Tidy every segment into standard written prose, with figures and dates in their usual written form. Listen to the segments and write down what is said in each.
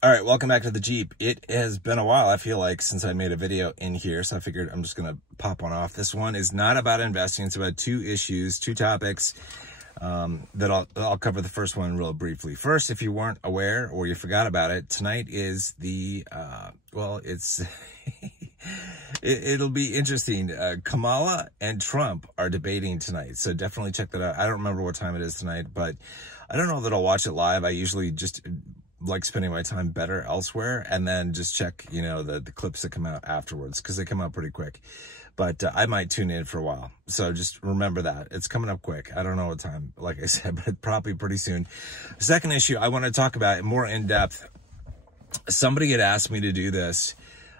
All right, welcome back to the Jeep. It has been a while, I feel like, since I made a video in here, so I figured I'm just going to pop one off. This one is not about investing. It's about two issues, two topics that I'll cover the first one real briefly. First, if you weren't aware or you forgot about it, tonight is the, it'll be interesting. Kamala and Trump are debating tonight, so definitely check that out. I don't remember what time it is tonight, but I don't know that I'll watch it live. I usually just like spending my time better elsewhere and then just check, the clips that come out afterwards because they come out pretty quick. But I might tune in for a while. So just remember that. It's coming up quick. I don't know what time, like I said, but probably pretty soon. The second issue I want to talk about more in depth. Somebody had asked me to do this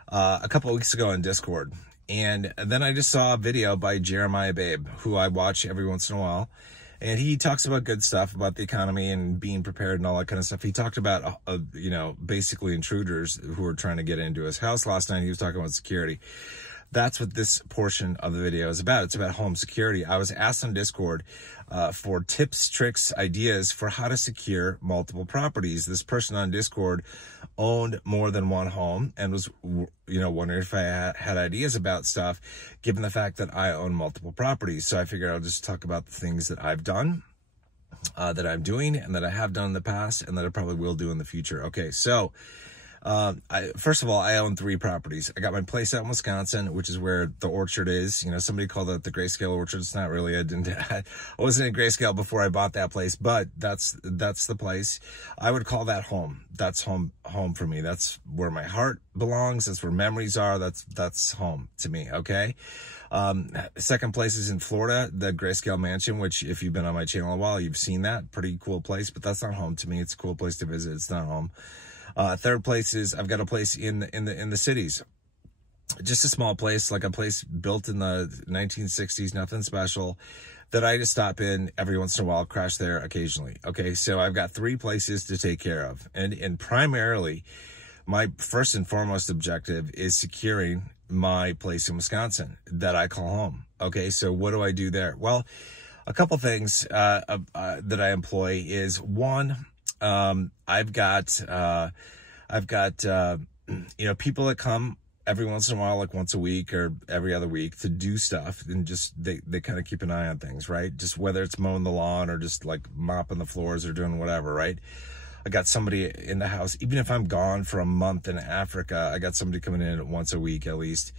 a couple of weeks ago on Discord. And then I just saw a video by Jeremiah Babe, who I watch every once in a while. And he talks about good stuff about the economy and being prepared and all that kind of stuff. He talked about, basically intruders who were trying to get into his house last night. He was talking about security. That's what this portion of the video is about. It's about home security. I was asked on Discord for tips, tricks, ideas for how to secure multiple properties. This person on Discord owned more than one home and was, wondering if I had ideas about stuff, given the fact that I own multiple properties. So I figured I'll just talk about the things that I've done, that I'm doing, and that I have done in the past, and that I probably will do in the future. Okay, so first of all, I own 3 properties. I got my place out in Wisconsin, which is where the orchard is. Somebody called it the Grayscale Orchard. It's not really. I wasn't in Grayscale before I bought that place, but that's the place. I would call that home. That's home for me. That's where my heart belongs. That's where memories are. That's home to me. Okay. Second place is in Florida, the Grayscale Mansion, which if you've been on my channel a while, you've seen that. Pretty cool place, but that's not home to me. It's a cool place to visit. It's not home. Third place is I've got a place in the cities, just a small place, like a place built in the 1960s, nothing special, that I just stop in every once in a while, crash there occasionally. Okay, so I've got 3 places to take care of, and primarily, my first and foremost objective is securing my place in Wisconsin that I call home. Okay, so what do I do there? Well, a couple things that I employ is one. I've got people that come every once in a while, like once a week or every other week, to do stuff, and just, they kind of keep an eye on things, right? Just whether it's mowing the lawn or just like mopping the floors or doing whatever, right? I got somebody in the house, even if I'm gone for a month in Africa, I got somebody coming in once a week at least,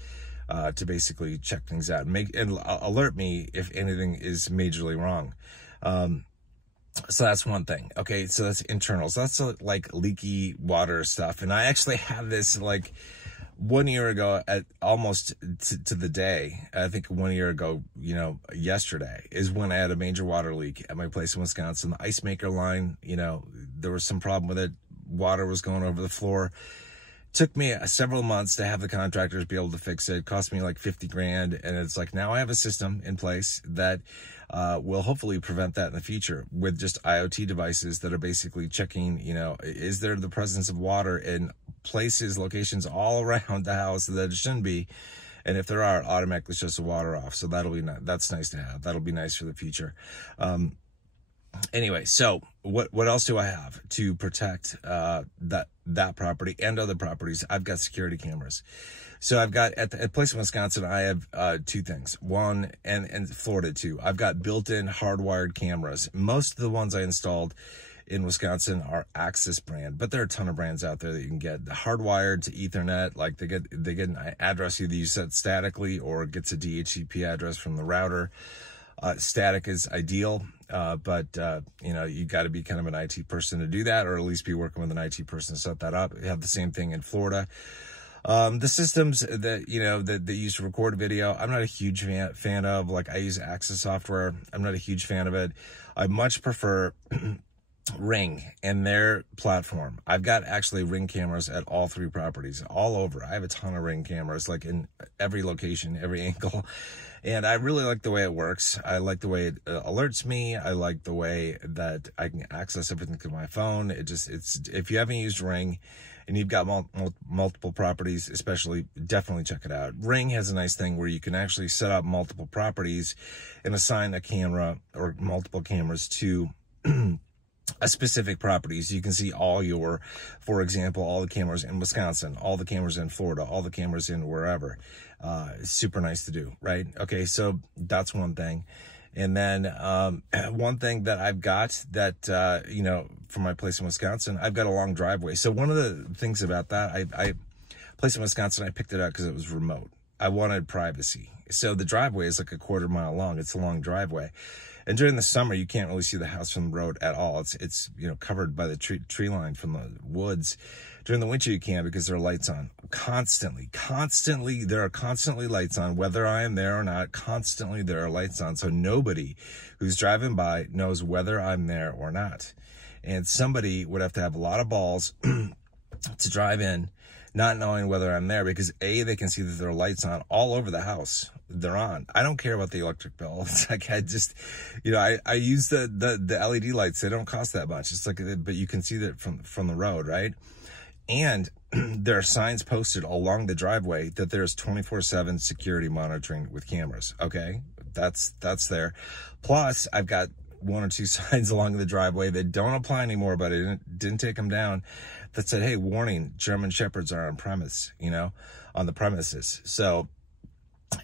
to basically check things out and alert me if anything is majorly wrong. So that's one thing. Okay, so that's internals. That's like leaky water stuff. And I actually have this like 1 year ago, at almost to the day. I think 1 year ago, yesterday is when I had a major water leak at my place in Wisconsin. The ice maker line, there was some problem with it. Water was going over the floor. Took me several months to have the contractors be able to fix it. It cost me like 50 grand. And it's like, now I have a system in place that will hopefully prevent that in the future with just IoT devices that are basically checking, is there the presence of water in places, locations all around the house that it shouldn't be. And if there are, it automatically shuts the water off. So that's nice to have. That'll be nice for the future. Anyway, so what else do I have to protect that property and other properties? I've got security cameras. So I've got at place in Wisconsin, I have 2 things. One, and Florida too. I've got built-in hardwired cameras. Most of the ones I installed in Wisconsin are Axis brand, but there are a ton of brands out there that you can get hardwired to Ethernet. Like they get an address either you set statically or it gets a DHCP address from the router. Static is ideal, but you got to be kind of an IT person to do that, or at least be working with an IT person to set that up. We have the same thing in Florida. The systems that, that they use to record video, I'm not a huge fan of. Like, I use Axis software. I'm not a huge fan of it. I much prefer Ring and their platform. I've got actually Ring cameras at all 3 properties, all over. I have a ton of Ring cameras, like in every location, every angle. And I really like the way it works. I like the way it alerts me. I like the way that I can access everything through my phone. If you haven't used Ring and you've got multiple properties, especially, definitely check it out. Ring has a nice thing where you can actually set up multiple properties and assign a camera or multiple cameras to a specific property, so you can see all your, for example, all the cameras in Wisconsin, all the cameras in Florida, all the cameras in wherever. Super nice to do, right? Okay, so that's one thing. And then one thing that I've got that, you know, for my place in Wisconsin, I've got a long driveway. So one of the things about that, I place in Wisconsin, I picked it up because it was remote. I wanted privacy. So the driveway is like a 1/4 mile long. It's a long driveway. And during the summer, you can't really see the house from the road at all. It's you know, covered by the tree line from the woods. During the winter, you can because there are lights on constantly. There are constantly lights on, whether I am there or not. Constantly, there are lights on. So nobody who's driving by knows whether I'm there or not. And somebody would have to have a lot of balls to drive in, not knowing whether I'm there, because A, they can see that there are lights on all over the house. They're on. I don't care about the electric bill. It's like, I just, you know, I use the LED lights. They don't cost that much. It's like, but you can see that from the road, right? And there are signs posted along the driveway that there's 24/7 security monitoring with cameras. Okay, that's there. Plus, I've got 1 or 2 signs along the driveway that don't apply anymore, but I didn't take them down, that said, hey, warning, German Shepherds are on premise, you know, on the premises. So,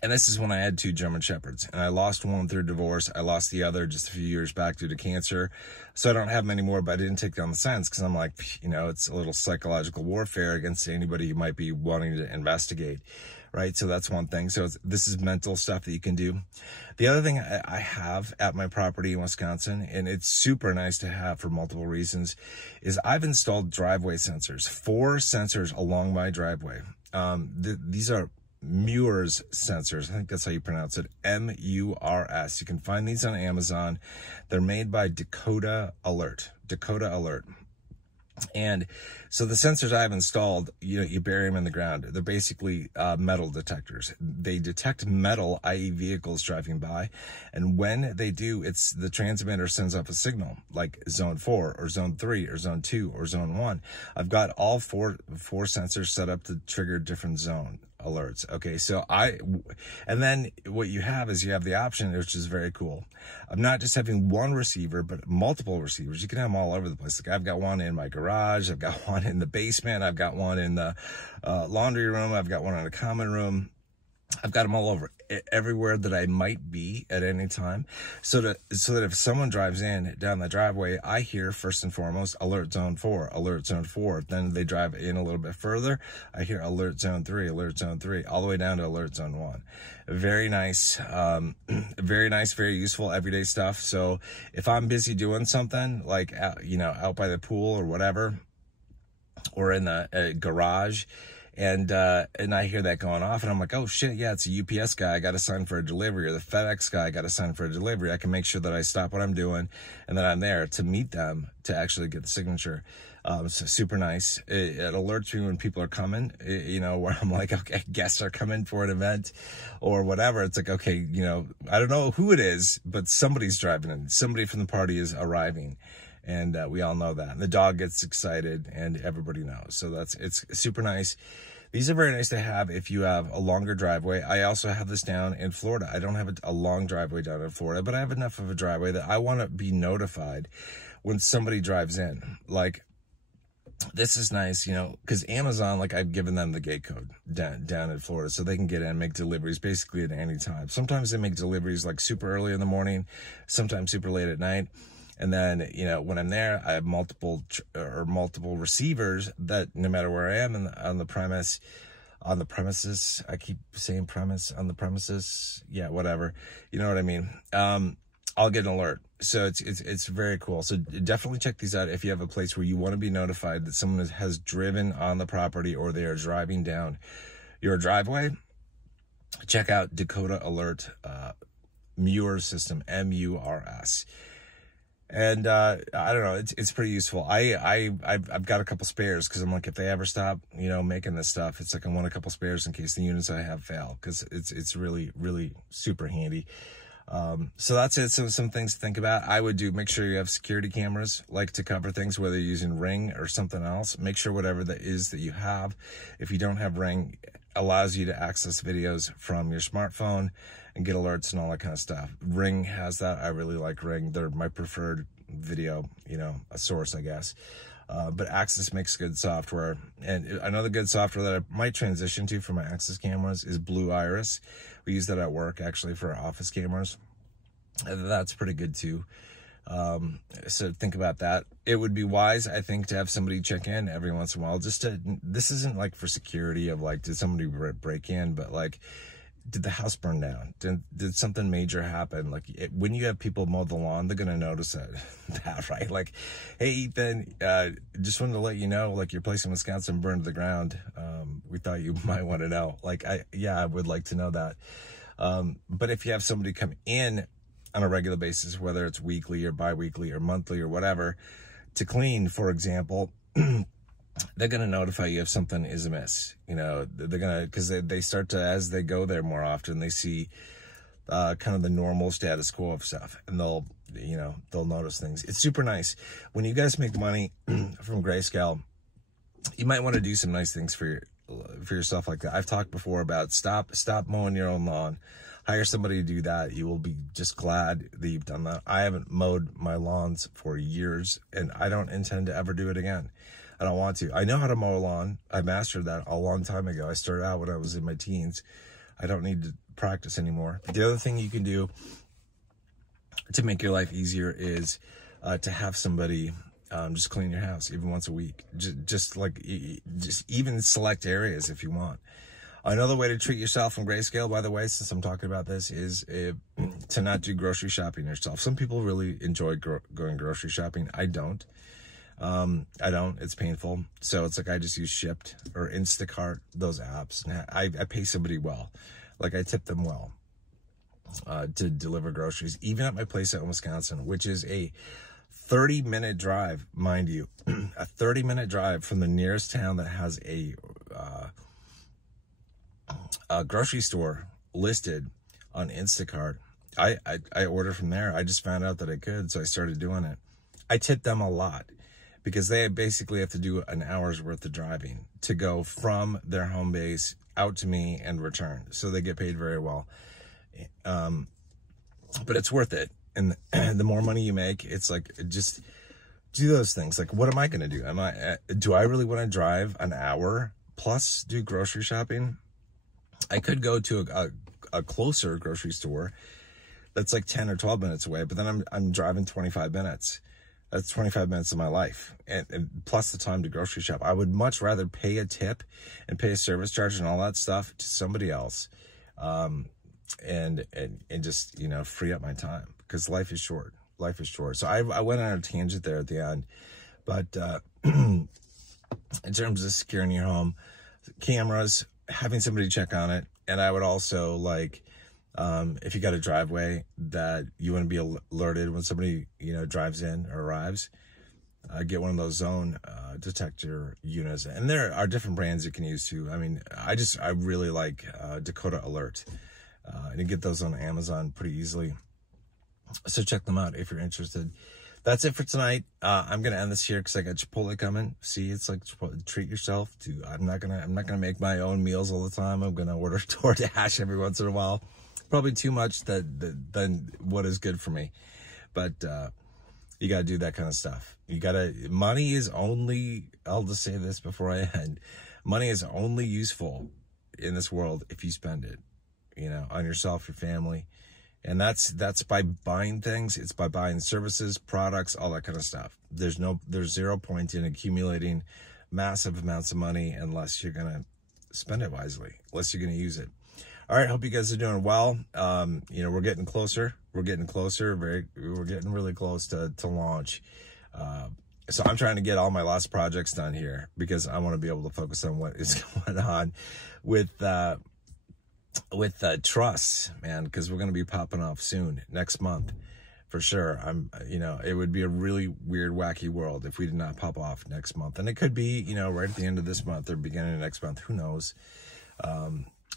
and this is when I had 2 German Shepherds, and I lost one through divorce. I lost the other just a few years back due to cancer. So I don't have many more, but I didn't take down the signs because I'm like, you know, it's a little psychological warfare against anybody you might be wanting to investigate, right? So that's one thing. So this is mental stuff that you can do. The other thing I have at my property in Wisconsin, and it's super nice to have for multiple reasons, is I've installed driveway sensors, 4 sensors along my driveway. These are Murs sensors. I think that's how you pronounce it. M-U-R-S. You can find these on Amazon. They're made by Dakota Alert. And so the sensors I've installed, you know, you bury them in the ground. They're basically metal detectors. They detect metal, i.e. vehicles driving by. And when they do, it's the transmitter sends up a signal like zone 4 or zone 3 or zone 2 or zone 1. I've got all four sensors set up to trigger different zone alerts. Okay, so and then what you have is you have the option, which is very cool. I'm not just having one receiver, but multiple receivers. You can have them all over the place. Like I've got one in my garage, I've got one in the basement, I've got one in the laundry room, I've got one in a common room. I've got them all over, everywhere that I might be at any time, so that if someone drives in down the driveway, I hear first and foremost alert zone 4, alert zone 4. Then they drive in a little bit further, I hear alert zone 3, all the way down to alert zone 1. Very nice, very useful everyday stuff. So if I'm busy doing something like you know, out by the pool or whatever, or in the garage, and I hear that going off, and I'm like, oh shit, yeah, it's a UPS guy, I got to sign for a delivery, or the FedEx guy, I got to sign for a delivery. I can make sure that I stop what I'm doing and that I'm there to meet them to actually get the signature. So super nice. It alerts me when people are coming, you know, where I'm like, okay, guests are coming for an event or whatever. It's like, okay, you know, I don't know who it is, but somebody's driving in. Somebody from the party is arriving. And we all know that. And the dog gets excited, and everybody knows. So it's super nice. These are very nice to have if you have a longer driveway. I also have this down in Florida. I don't have a long driveway down in Florida, but I have enough of a driveway that I want to be notified when somebody drives in. Like, this is nice, you know, because Amazon, like, I've given them the gate code down in Florida, so they can get in and make deliveries basically at any time. Sometimes they make deliveries like super early in the morning, sometimes super late at night. And then, you know, when I'm there, I have multiple receivers that no matter where I am on the premises, I keep saying on the premises. Yeah, whatever. You know what I mean? I'll get an alert. So it's very cool. So definitely check these out if you have a place where you want to be notified that someone has driven on the property or they are driving down your driveway. Check out Dakota Alert Murs system, M-U-R-S. And I don't know, it's pretty useful. I've got a couple spares because I'm like, if they ever stop, you know, making this stuff, it's like I want a couple spares in case the units I have fail, because it's really super handy. So that's it. So some things to think about. I would make sure you have security cameras, like, to cover things, whether you're using Ring or something else. Make sure whatever that is that you have, if you don't have Ring, allows you to access videos from your smartphone and get alerts and all that kind of stuff. Ring has that. I really like Ring. They're my preferred video, a source, I guess. But Axis makes good software. And another good software that I might transition to for my Axis cameras is Blue Iris. We use that at work, actually, for our office cameras. And that's pretty good, too. So think about that. It would be wise, I think, to have somebody check in every once in a while. This isn't like for security of like, did somebody break in? But like, did the house burn down? Did something major happen? Like when you have people mow the lawn, they're going to notice that, right? Like, hey, Ethan, just wanted to let you know, like your place in Wisconsin burned to the ground. We thought you might want to know. Like, I would like to know that. But if you have somebody come in on a regular basis, whether it's weekly or bi-weekly or monthly or whatever, to clean, for example, they're going to notify you if something is amiss. They're going to, because they start to, as they go there more often, they see kind of the normal status quo of stuff, and they'll notice things. It's super nice. When you guys make money from Grayscale, you might want to do some nice things for yourself like that. I've talked before about stop mowing your own lawn. Hire somebody to do that. You will be just glad that you've done that. I haven't mowed my lawns for years, and I don't intend to ever do it again. I don't want to. I know how to mow a lawn. I mastered that a long time ago. I started out when I was in my teens. I don't need to practice anymore. The other thing you can do to make your life easier is to have somebody just clean your house even once a week. Just even select areas if you want. Another way to treat yourself from Grayscale, by the way, since I'm talking about this, is to not do grocery shopping yourself. Some people really enjoy going grocery shopping. I don't. It's painful. So it's like I just use Shipt or Instacart, those apps. I pay somebody well. Like I tip them well to deliver groceries, even at my place out in Wisconsin, which is a 30-minute drive, mind you, a 30-minute drive from the nearest town that has a grocery store listed on Instacart. I order from there. I just found out that I could, so I started doing it. I tip them a lot, because they basically have to do an hour's worth of driving to go from their home base out to me and return. So they get paid very well. But it's worth it. And the more money you make, it's like, just do those things. Like, what am I going to do? Do I really want to drive an hour plus do grocery shopping? I could go to a closer grocery store that's like 10 or 12 minutes away, but then I'm driving 25 minutes. That's 25 minutes of my life, and plus the time to grocery shop. I would much rather pay a tip and pay a service charge and all that stuff to somebody else, and just, free up my time, because life is short. Life is short. So I went on a tangent there at the end, but in terms of securing your home, cameras, having somebody check on it, and I would also like, if you got a driveway that you want to be alerted when somebody, drives in or arrives, get one of those zone detector units. And there are different brands you can use too. I mean, I really like Dakota Alert. And you get those on Amazon pretty easily. So check them out if you're interested. That's it for tonight. I'm gonna end this here because I got Chipotle coming. See, it's like Chipotle, treat yourself. I'm not gonna make my own meals all the time. I'm gonna order DoorDash every once in a while. Probably too much than what is good for me, but you gotta do that kind of stuff. Money is only, I'll just say this before I end, money is only useful in this world if you spend it, on yourself, your family. And that's by buying things. It's by buying services, products, all that kind of stuff. There's 0 point in accumulating massive amounts of money unless you're going to spend it wisely, unless you're going to use it. All right. Hope you guys are doing well. We're getting closer. We're getting really close to launch. So I'm trying to get all my last projects done here because I want to be able to focus on what is going on with trusts, man, because we're going to be popping off soon, next month, for sure. It would be a really weird, wacky world if we did not pop off next month. And it could be, right at the end of this month or beginning of next month, who knows?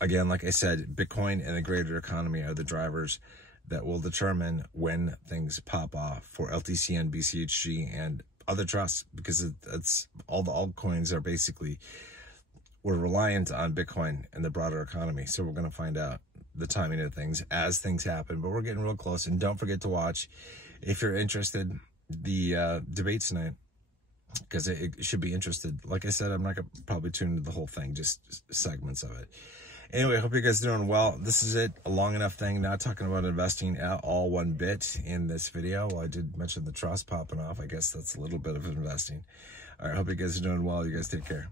Again, like I said, Bitcoin and the greater economy are the drivers that will determine when things pop off for LTCN, BCHG, and other trusts, because it's all the altcoins are basically, we're reliant on Bitcoin and the broader economy. So we're going to find out the timing of things as things happen, but we're getting real close. And don't forget to watch, if you're interested, the debate tonight, because it should be interested. Like I said, I'm not going to probably tune into the whole thing, just segments of it. Anyway, I hope you guys are doing well. This is it, a long enough thing, not talking about investing at all one bit in this video. Well, I did mention the trust popping off. I guess that's a little bit of investing. All right, hope you guys are doing well. You guys take care.